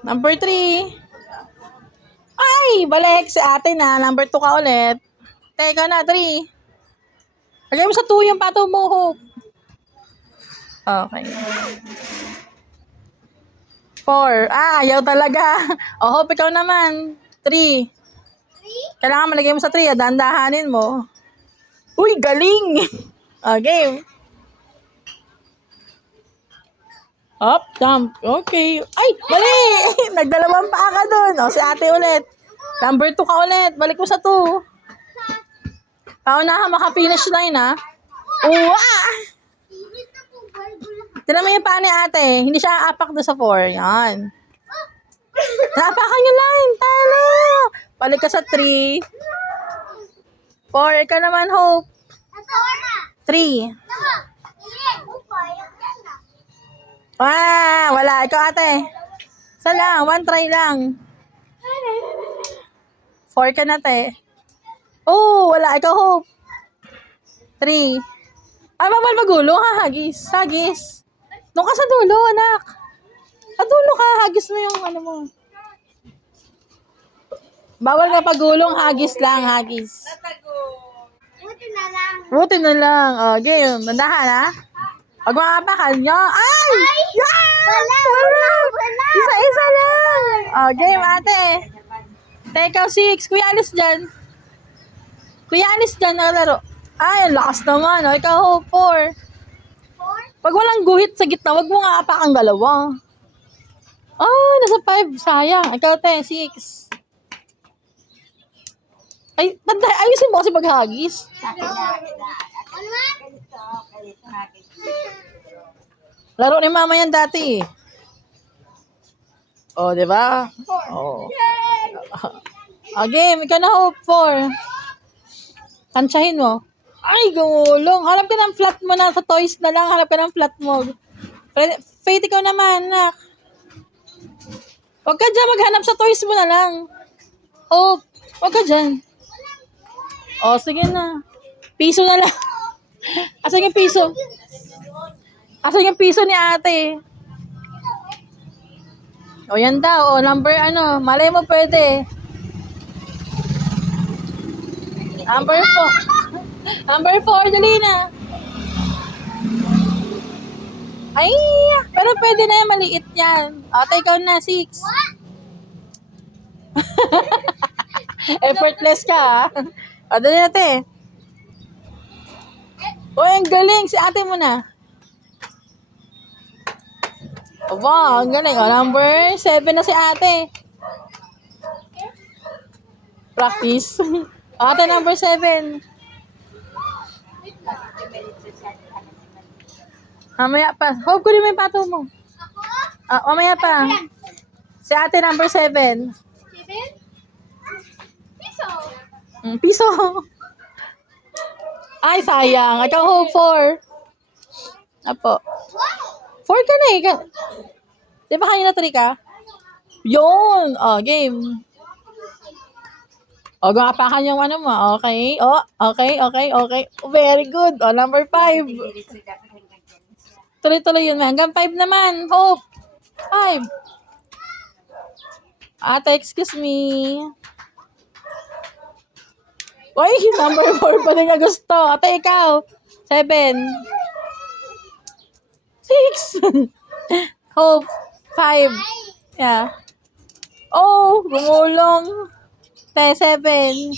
Number 3. Ay, balik si ate na. Number 2 ka ulit. Teka na, 3. Lagay mo sa 2 yung pato mo, Hope. Okay. 4. Ah, ayaw talaga. O, Hope, ikaw naman. 3. Kailangan malagay mo sa 3. Dandahanin mo. Uy, galing! Okay. Up, jump. Okay. Ay, mali! Nagdalawang paa ka dun. O, si ate ulit. Number 2 ka ulit. Balik mo sa 2. Paunahan, maka-finish line, ha? Uwa! Tinan mo yung paa ni ate. Hindi siya aapak doon sa 4. Yan. Naapakan yung line. Talo! Balik ka sa 3. 4. Ikaw naman, Hope. 3. Ah, wala. Ikaw, ate. Isa lang. 1 try lang. 4 ka na, te. Oh, wala. Ikaw, Hope. 3. Ay, bawal magulong, ha? Hagis. Hagis. Doon ka sa dulo, anak. Sa dulo ka. Hagis mo yung ano mo. Bawal na pagulong. Hagis lang. Hagis. Buti na lang. O, game. Nandahan, ha? Pag makapakan nyo. Ay! Yan! Wala! Isa-isa lang. O, game, ate. Teka, 6. Kuya, alis dyan. Kuya, alis dyan. Nakalaro. Ay, ang lakas naman. O, ikaw, 4. Pag walang guhit sa gitna, wag mo nga apak ang dalawa. Oh, nasa 5. Sayang. Ikaw, 6. Ay, ayusin mo kasi maghagis. Laro ni mama yan dati. Oh, di ba? Oh. Okay, ikaw na, Hope. 4. Tansyahin mo. Ay, gumulong. Hanap ka ng flat mo na sa toys na lang. Hanap ka ng flat mo. Faith, ikaw naman, anak. Huwag ka dyan. Maghanap sa toys mo na lang. Oh, huwag ka dyan. Oh, sige na. Piso na lang. Asan yung piso? Asan yung piso ni ate? O, yan daw. O, number ano. Malay mo pwede. Number 4. Number 4, dali na. Ay, pero pwede na yung maliit yan. O, ikaw na, 6. Effortless ka, ha? O, dali natin. O, ang galing. Si ate mo na. Wow, ang galing. O, number 7 na si ate. Practice. O, ate, number 7. Mamaya pa. Hope, kunin mo yung pato mo. Mamaya pa. Si ate, number 7. Piso. Ay, sayang. Ikaw, Hope, 4. Apo. 4 ka na eh. Di ba kanina 3 ka? Yun. O, game. O, gumapakan yung ano mo. Okay. O, okay. Very good. O, number 5. Tuloy-tuloy yun. Hanggang 5 naman. Hope. 5. Ate, excuse me. Uy, number 4 pa rin na gusto. Ate, ikaw. 7. 6. Hope. 5. Yeah. Oh, gumulong. 7.